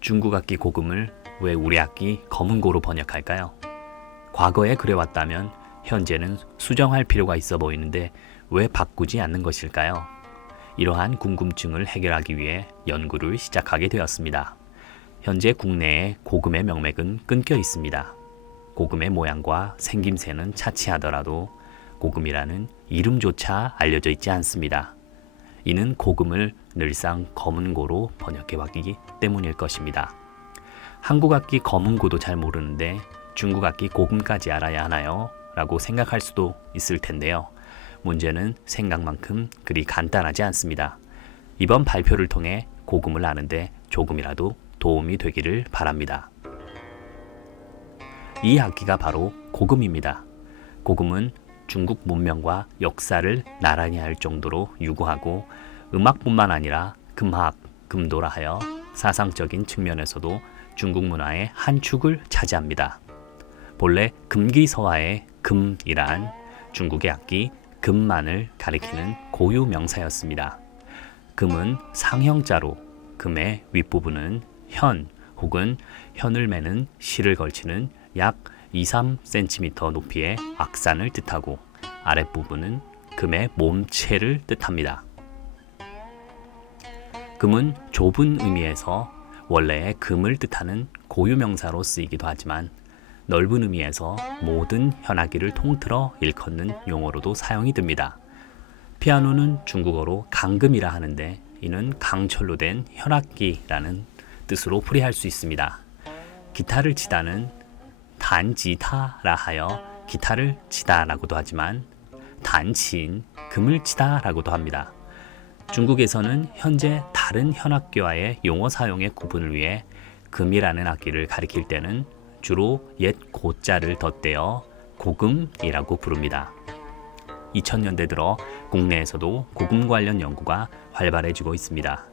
중국 악기 고금을 왜 우리 악기 검은고로 번역할까요? 과거에 그래왔다면 현재는 수정할 필요가 있어 보이는데 왜 바꾸지 않는 것일까요? 이러한 궁금증을 해결하기 위해 연구를 시작하게 되었습니다. 현재 국내에 고금의 명맥은 끊겨 있습니다. 고금의 모양과 생김새는 차치하더라도 고금이라는 이름조차 알려져 있지 않습니다. 이는 고금을 늘상 검은고로 번역해왔기 때문일 것입니다. 한국 악기 검은고도 잘 모르는데 중국 악기 고금까지 알아야 하나요? 라고 생각할 수도 있을 텐데요. 문제는 생각만큼 그리 간단하지 않습니다. 이번 발표를 통해 고금을 아는데 조금이라도 도움이 되기를 바랍니다. 이 악기가 바로 고금입니다. 고금은 중국 문명과 역사를 나란히 할 정도로 유구하고 음악뿐만 아니라 금학, 금도라 하여 사상적인 측면에서도 중국 문화의 한 축을 차지합니다. 본래 금기서화의 금이란 중국의 악기 금만을 가리키는 고유 명사였습니다. 금은 상형자로 금의 윗부분은 현 혹은 현을 매는 실을 걸치는 약 2-3cm 높이의 악산을 뜻하고 아랫부분은 금의 몸체를 뜻합니다. 금은 좁은 의미에서 원래의 금을 뜻하는 고유명사로 쓰이기도 하지만 넓은 의미에서 모든 현악기를 통틀어 일컫는 용어로도 사용이 됩니다. 피아노는 중국어로 강금이라 하는데 이는 강철로 된 현악기라는 뜻으로 풀이할 수 있습니다. 기타를 치다는 단지타라 하여 기타를 치다라고도 하지만 단치인 금을 치다라고도 합니다. 중국에서는 현재 다른 현악기와의 용어 사용의 구분을 위해 금이라는 악기를 가리킬 때는 주로 옛 고자를 덧대어 고금이라고 부릅니다. 2000년대 들어 국내에서도 고금 관련 연구가 활발해지고 있습니다.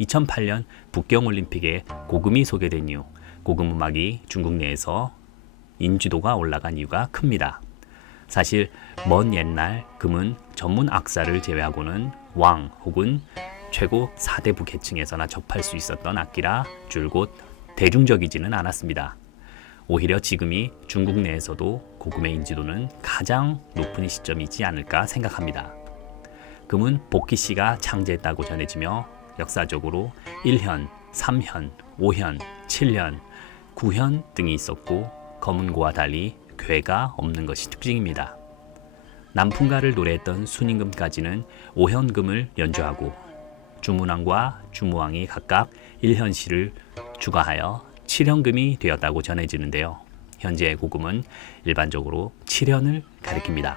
2008년 북경올림픽에 고금이 소개된 이후 고금 음악이 중국 내에서 인지도가 올라간 이유가 큽니다. 사실 먼 옛날 금은 전문 악사를 제외하고는 왕 혹은 최고 4대부 계층에서나 접할 수 있었던 악기라 줄곧 대중적이지는 않았습니다. 오히려 지금이 중국 내에서도 고금의 인지도는 가장 높은 시점이지 않을까 생각합니다. 금은 복희씨가 창제했다고 전해지며 역사적으로 1현, 3현, 5현, 7현, 9현 등이 있었고 검은고와 달리 괴가 없는 것이 특징입니다. 남풍가를 노래했던 순임금까지는 5현금을 연주하고 주문왕과 주무왕이 각각 1현시를 추가하여 7현금이 되었다고 전해지는데요. 현재의 고금은 일반적으로 7현을 가리킵니다.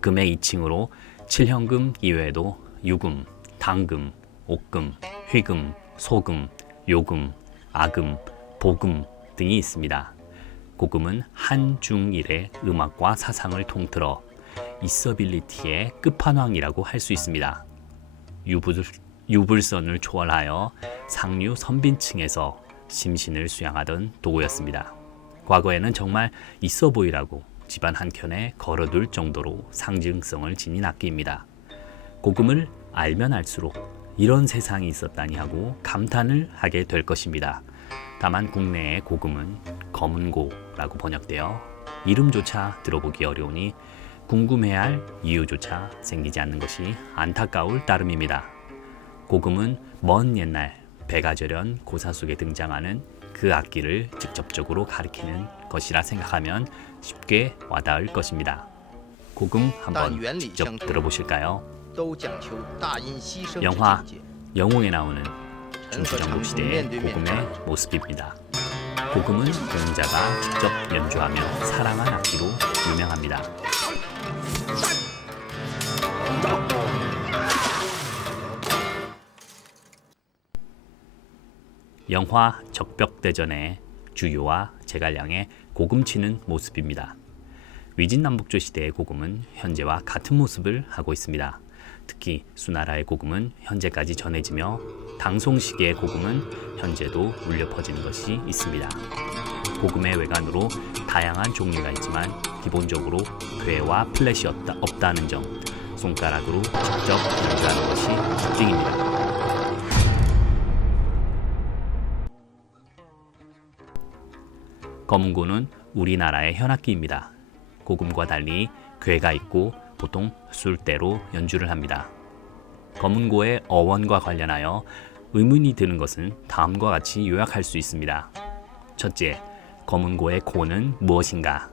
금의 2층으로 7현금 이외에도 유금, 당금, 옥금, 휘금, 소금, 요금, 아금, 보금 등이 있습니다. 고금은 한중일의 음악과 사상을 통틀어 이서빌리티의 끝판왕이라고 할 수 있습니다. 유불선을 초월하여 상류 선빈층에서 심신을 수양하던 도구였습니다. 과거에는 정말 있어 보이라고 집안 한켠에 걸어둘 정도로 상징성을 지닌 악기입니다. 고금을 알면 알수록 이런 세상이 있었다니 하고 감탄을 하게 될 것입니다. 다만 국내의 고금은 검은고라고 번역되어 이름조차 들어보기 어려우니 궁금해할 이유조차 생기지 않는 것이 안타까울 따름입니다. 고금은 먼 옛날 백아절연 고사 속에 등장하는 그 악기를 직접적으로 가리키는 것이라 생각하면 쉽게 와닿을 것입니다. 고금 한번 직접 들어보실까요? 영화 영웅에 나오는 중주정복시대의 고금의 모습입니다. 고금은 공자가 직접 연주하며 사랑한 악기로 유명합니다. 영화 적벽대전의 주요와 제갈량의 고금치는 모습입니다. 위진남북조 시대의 고금은 현재와 같은 모습을 하고 있습니다. 특히 수나라의 고금은 현재까지 전해지며 당송 시기의 고금은 현재도 울려 퍼지는 것이 있습니다. 고금의 외관으로 다양한 종류가 있지만 기본적으로 괴와 플랫이 없다는 점, 손가락으로 직접 연주하는 것이 특징입니다. 검은고는 우리나라의 현악기입니다. 고금과 달리 괴가 있고 보통 술대로 연주를 합니다. 검은고의 어원과 관련하여 의문이 드는 것은 다음과 같이 요약할 수 있습니다. 첫째, 검은고의 고는 무엇인가?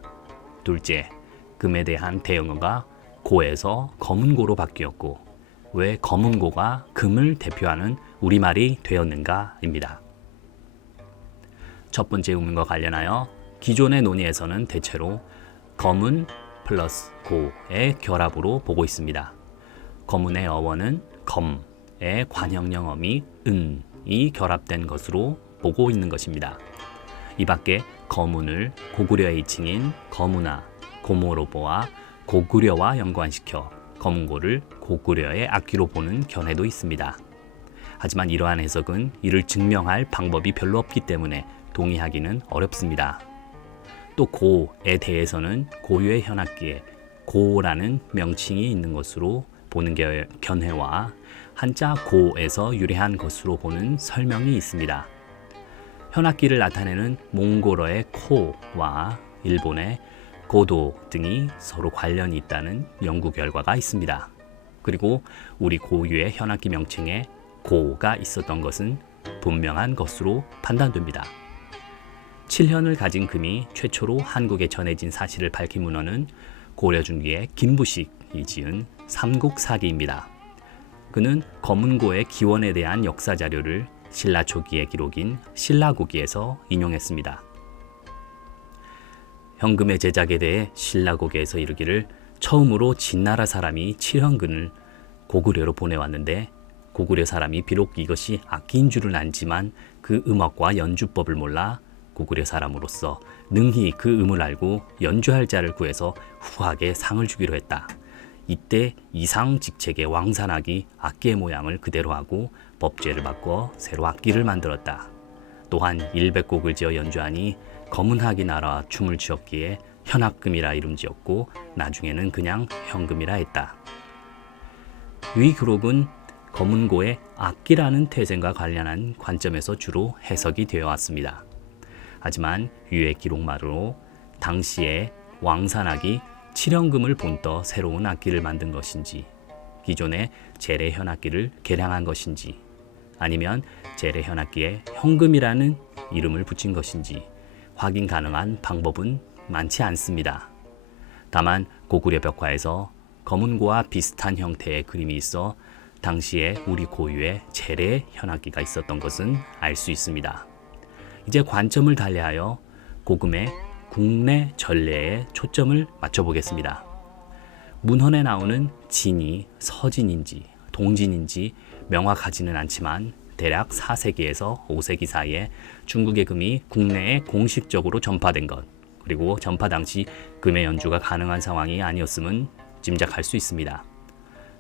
둘째, 금에 대한 대응어가 고에서 검은고로 바뀌었고 왜 검은고가 금을 대표하는 우리말이 되었는가입니다. 첫 번째 의문과 관련하여 기존의 논의에서는 대체로 검은 플러스 고의 결합으로 보고 있습니다. 검은의 어원은 검의 관형령 어미 은이 결합된 것으로 보고 있는 것입니다. 이 밖에 검은을 고구려의 이칭인 거무나 고모로보와 고구려와 연관시켜 검은고를 고구려의 악기로 보는 견해도 있습니다. 하지만 이러한 해석은 이를 증명할 방법이 별로 없기 때문에 동의하기는 어렵습니다. 또 고에 대해서는 고유의 현악기에 고라는 명칭이 있는 것으로 보는 견해와 한자 고에서 유래한 것으로 보는 설명이 있습니다. 현악기를 나타내는 몽골어의 코와 일본의 고도 등이 서로 관련이 있다는 연구 결과가 있습니다. 그리고 우리 고유의 현악기 명칭에 고가 있었던 것은 분명한 것으로 판단됩니다. 7현을 가진 금이 최초로 한국에 전해진 사실을 밝힌 문헌은 고려 중기의 김부식이 지은 삼국사기입니다. 그는 검은고의 기원에 대한 역사 자료를 신라 초기의 기록인 신라고기에서 인용했습니다. 현금의 제작에 대해 신라고기에서 이르기를 처음으로 진나라 사람이 7현금을 고구려로 보내왔는데 고구려 사람이 비록 이것이 악기인 줄은 알지만 그 음악과 연주법을 몰라 고구려 사람으로서 능히 그 음을 알고 연주할 자를 구해서 후하게 상을 주기로 했다. 이때 이상직책의 왕산악이 악기의 모양을 그대로 하고 법제를 바꿔 새로 악기를 만들었다. 또한 100곡을 지어 연주하니 검은학이 나라 춤을 추었기에 현악금이라 이름 지었고 나중에는 그냥 현금이라 했다. 위 기록은 검은고의 악기라는 태생과 관련한 관점에서 주로 해석이 되어 왔습니다. 하지만 위의 기록만으로 당시에 왕산악이 7현금을 본떠 새로운 악기를 만든 것인지 기존의 재래 현악기를 개량한 것인지 아니면 재래 현악기에 현금이라는 이름을 붙인 것인지 확인 가능한 방법은 많지 않습니다. 다만 고구려 벽화에서 검은고와 비슷한 형태의 그림이 있어 당시에 우리 고유의 재래 현악기가 있었던 것은 알 수 있습니다. 이제 관점을 달리하여 고금의 국내 전례에 초점을 맞춰보겠습니다. 문헌에 나오는 진이 서진인지 동진인지 명확하지는 않지만 대략 4세기에서 5세기 사이에 중국의 금이 국내에 공식적으로 전파된 것, 그리고 전파 당시 금의 연주가 가능한 상황이 아니었음은 짐작할 수 있습니다.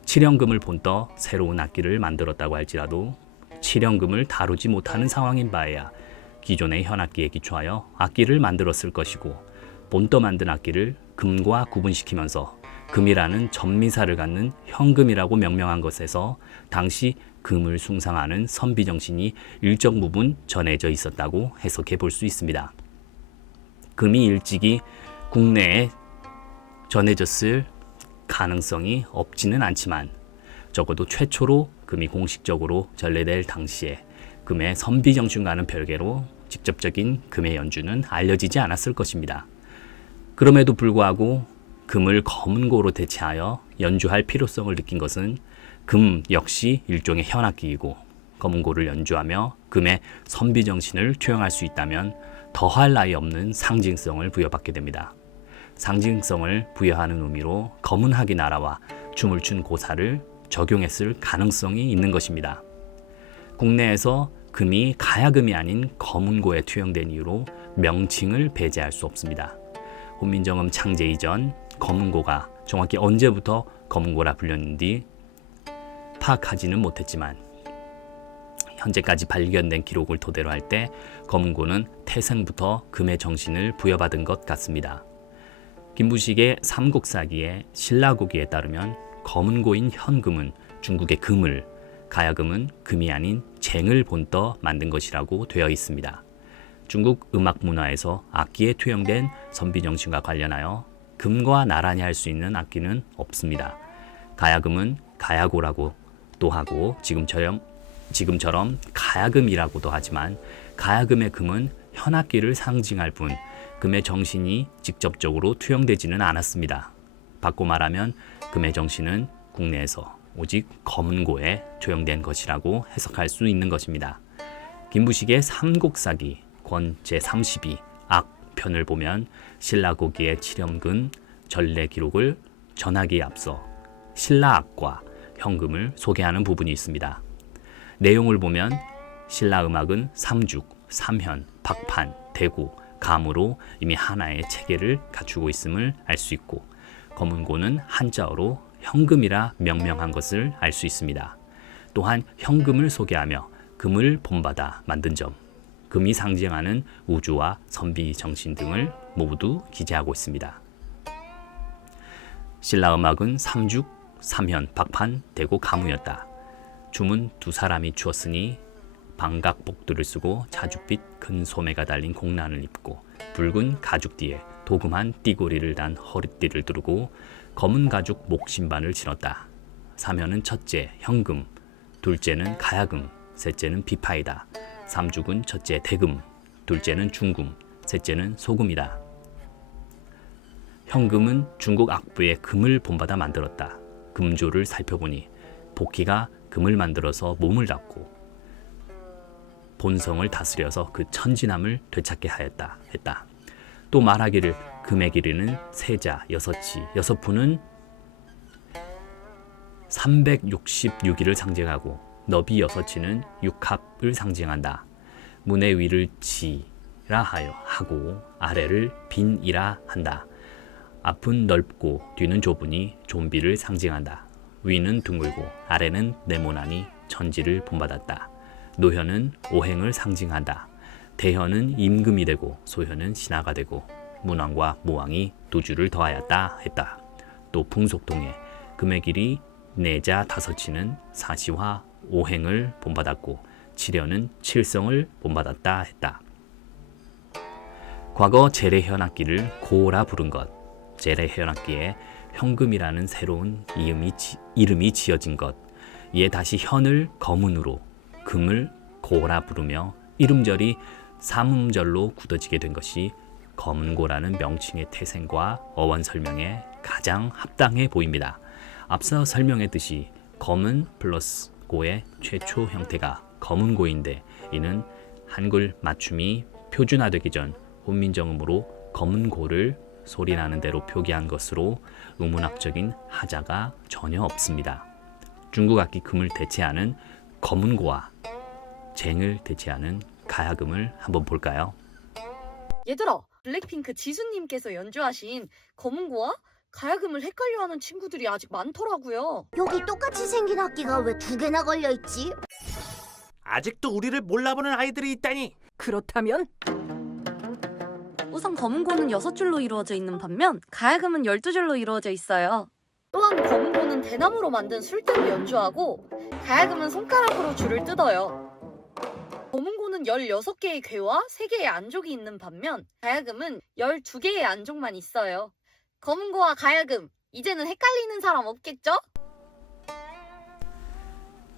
7현금을 본떠 새로운 악기를 만들었다고 할지라도 7현금을 다루지 못하는 상황인 바에야 기존의 현악기에 기초하여 악기를 만들었을 것이고 본떠 만든 악기를 금과 구분시키면서 금이라는 전미사를 갖는 현금이라고 명명한 것에서 당시 금을 숭상하는 선비정신이 일정 부분 전해져 있었다고 해석해 볼 수 있습니다. 금이 일찍이 국내에 전해졌을 가능성이 없지는 않지만 적어도 최초로 금이 공식적으로 전래될 당시에 금의 선비정신과는 별개로 직접적인 금의 연주는 알려지지 않았을 것입니다. 그럼에도 불구하고 금을 검은고로 대체하여 연주할 필요성을 느낀 것은 금 역시 일종의 현악기이고 검은고를 연주하며 금의 선비정신을 투영할 수 있다면 더할 나위 없는 상징성을 부여받게 됩니다. 상징성을 부여하는 의미로 검은학이 나라와 춤을 춘 고사를 적용했을 가능성이 있는 것입니다. 국내에서 금이 가야금이 아닌 검은고에 투영된 이유로 명칭을 배제할 수 없습니다. 훈민정음 창제 이전 검은고가 정확히 언제부터 검은고라 불렸는지 파악하지는 못했지만 현재까지 발견된 기록을 토대로 할 때 검은고는 태생부터 금의 정신을 부여받은 것 같습니다. 김부식의 삼국사기의 신라고기에 따르면 검은고인 현금은 중국의 금을, 가야금은 금이 아닌 쟁을 본떠 만든 것이라고 되어 있습니다. 중국 음악 문화에서 악기에 투영된 선비 정신과 관련하여 금과 나란히 할 수 있는 악기는 없습니다. 가야금은 가야고라고도 하고 지금처럼 가야금이라고도 하지만 가야금의 금은 현악기를 상징할 뿐 금의 정신이 직접적으로 투영되지는 않았습니다. 바꿔 말하면 금의 정신은 국내에서 오직 검은고에 투영된 것이라고 해석할 수 있는 것입니다. 김부식의 삼국사기 권 제32 악편을 보면 신라고기의 칠염근 전래 기록을 전하기에 앞서 신라악과 현금을 소개하는 부분이 있습니다. 내용을 보면 신라음악은 삼죽, 삼현, 박판, 대구, 감으로 이미 하나의 체계를 갖추고 있음을 알 수 있고 검은고는 한자어로 현금이라 명명한 것을 알 수 있습니다. 또한 현금을 소개하며 금을 본받아 만든 점, 금이 상징하는 우주와 선비 정신 등을 모두 기재하고 있습니다. 신라음악은 삼죽, 삼현, 박판, 대구, 가무였다. 춤은 두 사람이 추었으니 방각복들을 쓰고 자줏빛 큰 소매가 달린 공란을 입고 붉은 가죽띠에 도금한 띠고리를 단 허리띠를 두르고 검은 가죽 목신반을 신었다. 삼현은 첫째 현금, 둘째는 가야금, 셋째는 비파이다. 삼죽은 첫째 대금, 둘째는 중금, 셋째는 소금이다. 현금은 중국 악부의 금을 본받아 만들었다. 금조를 살펴보니 복희가 금을 만들어서 몸을 닫고 본성을 다스려서 그 천진함을 되찾게 하였다 했다. 또 말하기를 금의 길이는 세자 여섯치, 여섯푸는 366일을 상징하고 너비 여섯치는 육합을 상징한다. 문의 위를 지라 하고 아래를 빈이라 한다. 앞은 넓고 뒤는 좁으니 좀비를 상징한다. 위는 둥글고 아래는 네모나니 천지를 본받았다. 노현은 오행을 상징한다. 대현은 임금이 되고 소현은 신하가 되고 문왕과 모왕이 두 주를 더하였다 했다. 또 풍속통에 금의 길이 네자 다섯치는 사시와 오행을 본받았고 칠현은 칠성을 본받았다 했다. 과거 제례현악기를 고라 부른 것, 제례현악기에 현금이라는 새로운 이름이 지어진 것, 이에 다시 현을 검은으로 금을 고라 부르며 이름절이 삼음절로 굳어지게 된 것이 검은고라는 명칭의 태생과 어원 설명에 가장 합당해 보입니다. 앞서 설명했듯이 검은 플러스 고의 최초 형태가 검은고인데 이는 한글 맞춤이 표준화되기 전 훈민정음으로 검은고를 소리나는 대로 표기한 것으로 의문학적인 하자가 전혀 없습니다. 중국 악기 금을 대체하는 검은고와 쟁을 대체하는 가야금을 한번 볼까요? 얘들아, 블랙핑크 지수님께서 연주하신 검은고와 가야금을 헷갈려하는 친구들이 아직 많더라고요. 여기 똑같이 생긴 악기가 왜 두 개나 걸려있지? 아직도 우리를 몰라보는 아이들이 있다니. 그렇다면? 우선 검은고는 6줄로 이루어져 있는 반면 가야금은 12줄로 이루어져 있어요. 또한 검은고는 대나무로 만든 술대로 연주하고 가야금은 손가락으로 줄을 뜯어요. 검은고는 16개의 궤와 3개의 안족이 있는 반면 가야금은 12개의 안족만 있어요. 검은고와 가야금, 이제는 헷갈리는 사람 없겠죠?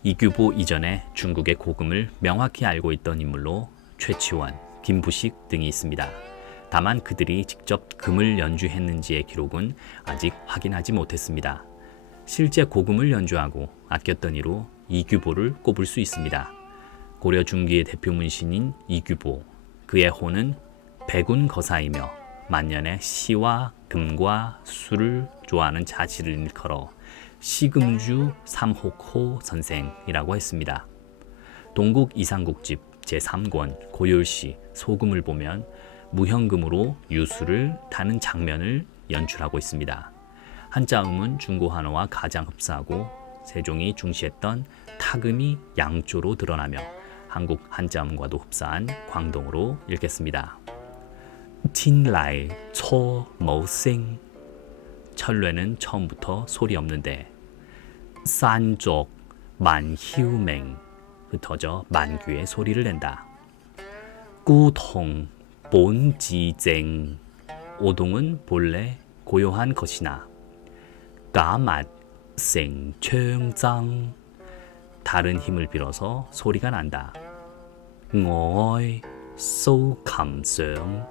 이규보 이전에 중국의 고금을 명확히 알고 있던 인물로 최치원, 김부식 등이 있습니다. 다만 그들이 직접 금을 연주했는지의 기록은 아직 확인하지 못했습니다. 실제 고금을 연주하고 아꼈던 이로 이규보를 꼽을 수 있습니다. 고려 중기의 대표 문신인 이규보, 그의 호는 백운 거사이며 만년에 시와 금과 술을 좋아하는 자질을 일컬어 시금주 삼혹호 선생이라고 했습니다. 동국 이상국집 제3권 고율시 소금을 보면 무현금으로 유수를 타는 장면을 연출하고 있습니다. 한자음은 중고 한어와 가장 흡사하고 세종이 중시했던 타금이 양조로 드러나며 한국 한자음과도 흡사한 광동어로 읽겠습니다. 틴라이 초머생 철뇌는 처음부터 소리 없는데 산족 만휴맹 흩어져 만규의 소리를 낸다. 꾸통 본지쟁 오동은 본래 고요한 것이나 까맛 생청장 다른 힘을 빌어서 소리가 난다. ngồi sâu 감성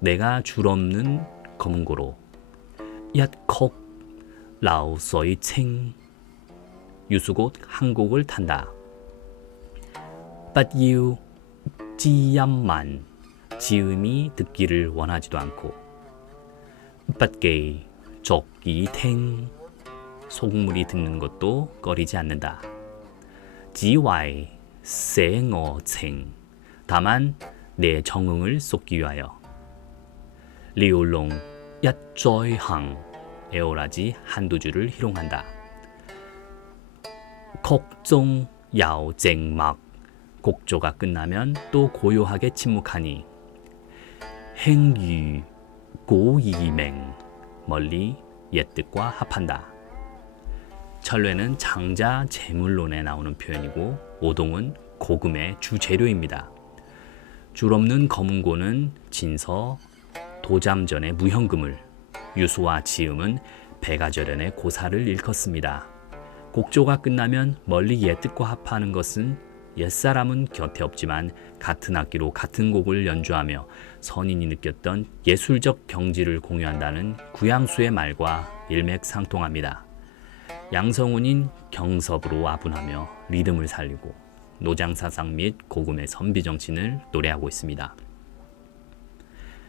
내가 줄없는 검은고로 얏콕 라오서이 칭 유수곧 항곡을 탄다. 빠이우 지얌만 지음이 듣기를 원하지도 않고 빠게이 적이탱 소금물이 듣는 것도 꺼리지 않는다. 지와이 생어챙 다만 내 정응을 쏟기 위하여 리올롱 얏조이항 에오라지 한두 줄을 희롱한다. 곡종 야오쟁막 곡조가 끝나면 또 고요하게 침묵하니 행유 고이맹 멀리 옛뜻과 합한다. 철뇌는 장자 제물론에 나오는 표현이고 오동은 고금의 주재료입니다. 줄없는 검은고는 진서, 도잠전의 무현금을, 유수와 지음은 백아절연의 고사를 일컫습니다. 곡조가 끝나면 멀리 옛뜻과 합하는 것은 옛사람은 곁에 없지만 같은 악기로 같은 곡을 연주하며 선인이 느꼈던 예술적 경지를 공유한다는 구양수의 말과 일맥상통합니다. 양성운인 경섭으로 아분하며 리듬을 살리고 노장사상 및 고금의 선비정신을 노래하고 있습니다.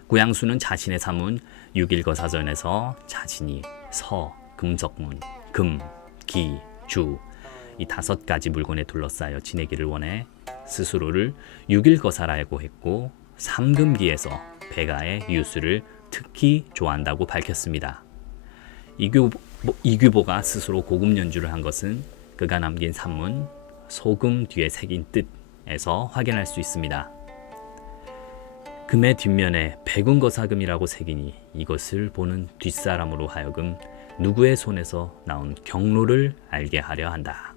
구양수는 자신의 사문 6일거사전에서 자신이 서, 금석문, 금, 기, 주 이 5가지 물건에 둘러싸여 지내기를 원해 스스로를 6일거사라고 했고 삼금기에서 백아의 유수를 특히 좋아한다고 밝혔습니다. 이규보가 스스로 고금 연주를 한 것은 그가 남긴 산문 소금 뒤에 새긴 뜻에서 확인할 수 있습니다. 금의 뒷면에 백운거사금이라고 새기니 이것을 보는 뒷사람으로 하여금 누구의 손에서 나온 경로를 알게 하려 한다.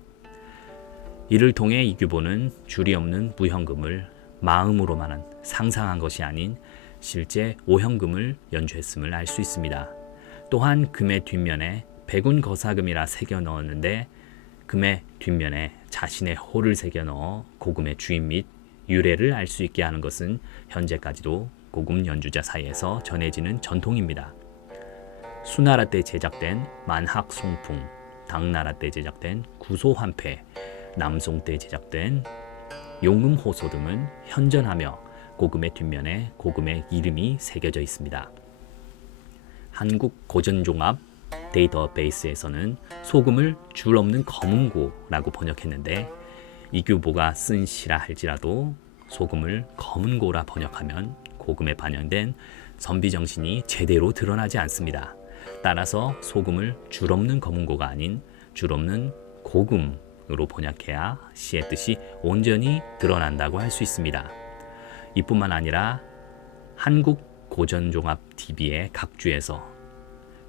이를 통해 이규보는 줄이 없는 무현금을 마음으로만 상상한 것이 아닌 실제 오현금을 연주했음을 알 수 있습니다. 또한 금의 뒷면에 백운거사금이라 새겨 넣었는데 금의 뒷면에 자신의 호를 새겨 넣어 고금의 주인 및 유래를 알 수 있게 하는 것은 현재까지도 고금 연주자 사이에서 전해지는 전통입니다. 수나라 때 제작된 만학송풍, 당나라 때 제작된 구소환패, 남송 때 제작된 용금호소 등은 현존하며 고금의 뒷면에 고금의 이름이 새겨져 있습니다. 한국 고전종합 데이터베이스에서는 소금을 줄 없는 검은고라고 번역했는데 이규보가 쓴 시라 할지라도 소금을 검은고라 번역하면 고금에 반영된 선비정신이 제대로 드러나지 않습니다. 따라서 소금을 줄 없는 검은고가 아닌 줄 없는 고금으로 번역해야 시의 뜻이 온전히 드러난다고 할 수 있습니다. 이뿐만 아니라 한국 고전종합 DB의 각주에서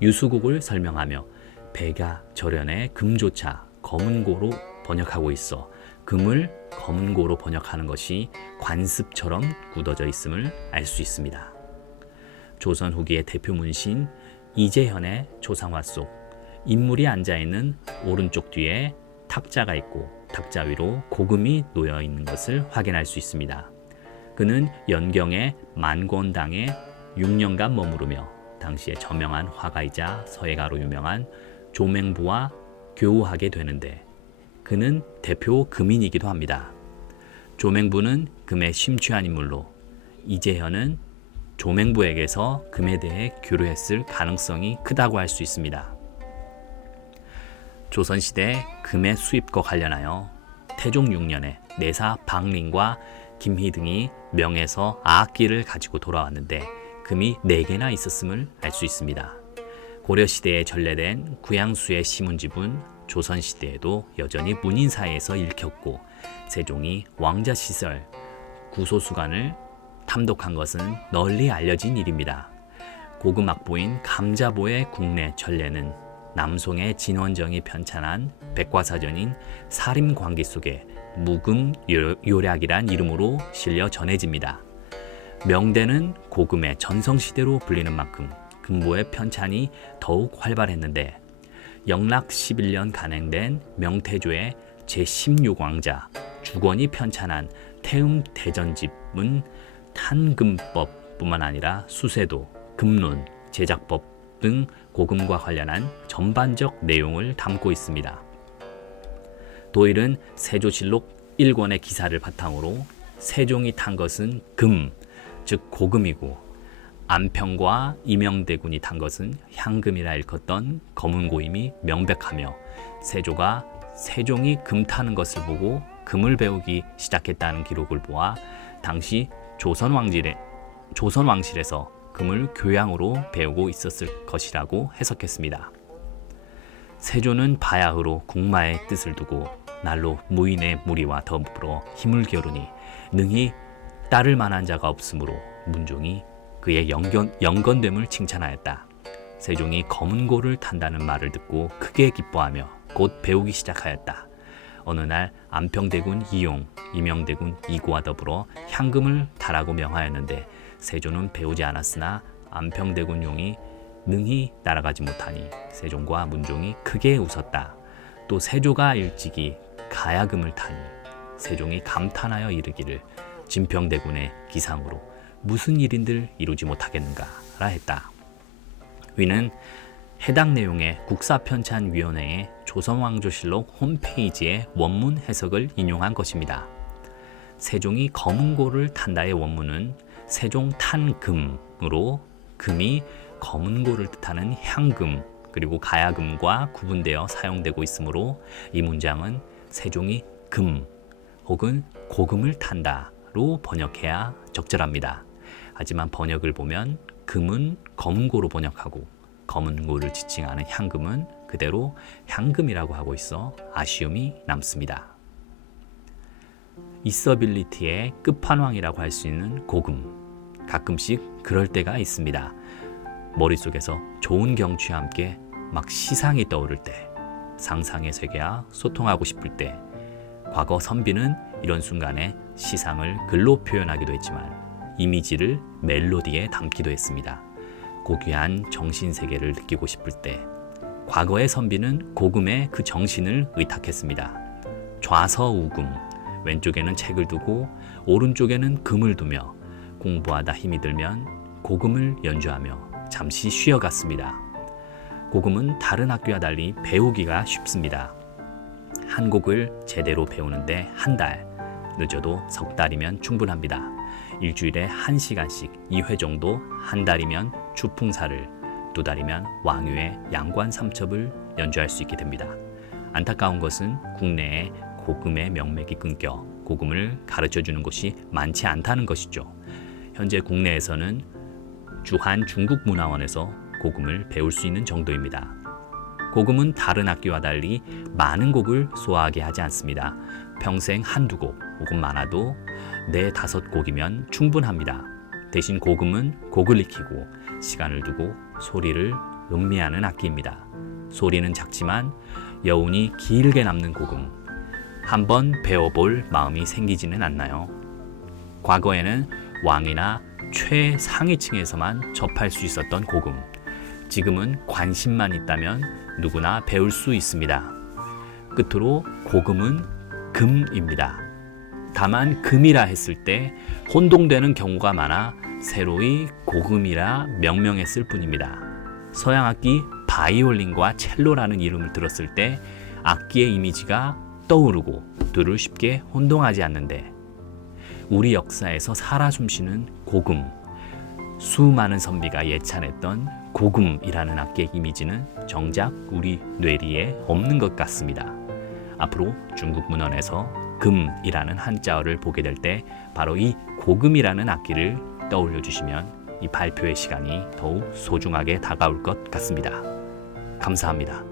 유수곡을 설명하며 백야 절연의 금조차 검은고로 번역하고 있어 금을 검은고로 번역하는 것이 관습처럼 굳어져 있음을 알 수 있습니다. 조선 후기의 대표 문신 이재현의 초상화 속 인물이 앉아있는 오른쪽 뒤에 탁자가 있고 탁자 위로 고금이 놓여 있는 것을 확인할 수 있습니다. 그는 연경의 만권당에 6년간 머무르며 당시에 저명한 화가이자 서예가로 유명한 조맹부와 교우하게 되는데 그는 대표 금인이기도 합니다. 조맹부는 금에 심취한 인물로 이재현은 조맹부에게서 금에 대해 교류했을 가능성이 크다고 할 수 있습니다. 조선시대 금의 수입과 관련하여 태종 6년에 내사 박린과 김희 등이 명에서 아악기를 가지고 돌아왔는데 금이 4개나 있었음을 알 수 있습니다. 고려시대에 전래된 구양수의 시문집은 조선시대에도 여전히 문인 사이에서 읽혔고 세종이 왕자 시설 구소수관을 탐독한 것은 널리 알려진 일입니다. 고금 악보인 감자보의 국내 전래는 남송의 진원정이 편찬한 백과사전인 사림광기 속에 무금 요략이란 이름으로 실려 전해집니다. 명대는 고금의 전성시대로 불리는 만큼 금보의 편찬이 더욱 활발했는데 영락 11년 간행된 명태조의 제16왕자 주권이 편찬한 태음대전집은 탄금법뿐만 아니라 수세도, 금론, 제작법 등 고금과 관련한 전반적 내용을 담고 있습니다. 도일은 세조실록 1권의 기사를 바탕으로 세종이 탄 것은 금, 즉 고금이고 안평과 이명대군이 탄 것은 향금이라 일컫던 검은고임이 명백하며 세조가 세종이 금 타는 것을 보고 금을 배우기 시작했다는 기록을 보아 당시 조선왕실에서 금을 교양으로 배우고 있었을 것이라고 해석했습니다. 세조는 바야흐로 국마의 뜻을 두고 날로 무인의 무리와 더불어 힘을 겨루니 능히 따를 만한 자가 없으므로 문종이 그의 영건됨을 칭찬하였다. 세종이 검은고를 탄다는 말을 듣고 크게 기뻐하며 곧 배우기 시작하였다. 어느 날 안평대군 이용, 이명대군 이구와 더불어 향금을 타라고 명하였는데 세조는 배우지 않았으나 안평대군 용이 능히 따라가지 못하니 세종과 문종이 크게 웃었다. 또 세조가 일찍이 가야금을 타니 세종이 감탄하여 이르기를 진평대군의 기상으로 무슨 일인들 이루지 못하겠는가라 했다. 위는 해당 내용의 국사편찬위원회의 조선왕조실록 홈페이지의 원문 해석을 인용한 것입니다. 세종이 검은고를 탄다의 원문은 세종 탄 금으로 금이 검은고를 뜻하는 향금 그리고 가야금과 구분되어 사용되고 있으므로 이 문장은 세종이 금 혹은 고금을 탄다로 번역해야 적절합니다. 하지만 번역을 보면 금은 검은고로 번역하고 검은고를 지칭하는 향금은 그대로 향금이라고 하고 있어 아쉬움이 남습니다. 있어빌리티의 끝판왕이라고 할 수 있는 고금. 가끔씩 그럴 때가 있습니다. 머릿속에서 좋은 경치와 함께 막 시상이 떠오를 때, 상상의 세계와 소통하고 싶을 때, 과거 선비는 이런 순간에 시상을 글로 표현하기도 했지만 이미지를 멜로디에 담기도 했습니다. 고귀한 정신세계를 느끼고 싶을 때 과거의 선비는 고금에 그 정신을 의탁했습니다. 좌서우금, 왼쪽에는 책을 두고 오른쪽에는 금을 두며 공부하다 힘이 들면 고금을 연주하며 잠시 쉬어갔습니다. 고금은 다른 악기와 달리 배우기가 쉽습니다. 한 곡을 제대로 배우는데 한 달, 늦어도 석 달이면 충분합니다. 일주일에 1시간씩 2회 정도, 한 달이면 추풍사를, 2달이면 왕유의 양관 삼첩을 연주할 수 있게 됩니다. 안타까운 것은 국내에 고금의 명맥이 끊겨 고금을 가르쳐주는 곳이 많지 않다는 것이죠. 현재 국내에서는 주한 중국문화원에서 고금을 배울 수 있는 정도입니다. 고금은 다른 악기와 달리 많은 곡을 소화하게 하지 않습니다. 평생 한두 곡 혹은 많아도 4-5곡이면 충분합니다. 대신 고금은 곡을 익히고 시간을 두고 소리를 음미하는 악기입니다. 소리는 작지만 여운이 길게 남는 고금. 한번 배워볼 마음이 생기지는 않나요? 과거에는 왕이나 최상위층에서만 접할 수 있었던 고금. 지금은 관심만 있다면 누구나 배울 수 있습니다. 끝으로 고금은 금입니다. 다만 금이라 했을 때 혼동되는 경우가 많아 새로이 고금이라 명명했을 뿐입니다. 서양 악기 바이올린과 첼로라는 이름을 들었을 때 악기의 이미지가 떠오르고 둘을 쉽게 혼동하지 않는데 우리 역사에서 살아 숨쉬는 고금, 수많은 선비가 예찬했던 고금이라는 악기의 이미지는 정작 우리 뇌리에 없는 것 같습니다. 앞으로 중국 문헌에서 금이라는 한자어를 보게 될 때 바로 이 고금이라는 악기를 떠올려 주시면 이 발표의 시간이 더욱 소중하게 다가올 것 같습니다. 감사합니다.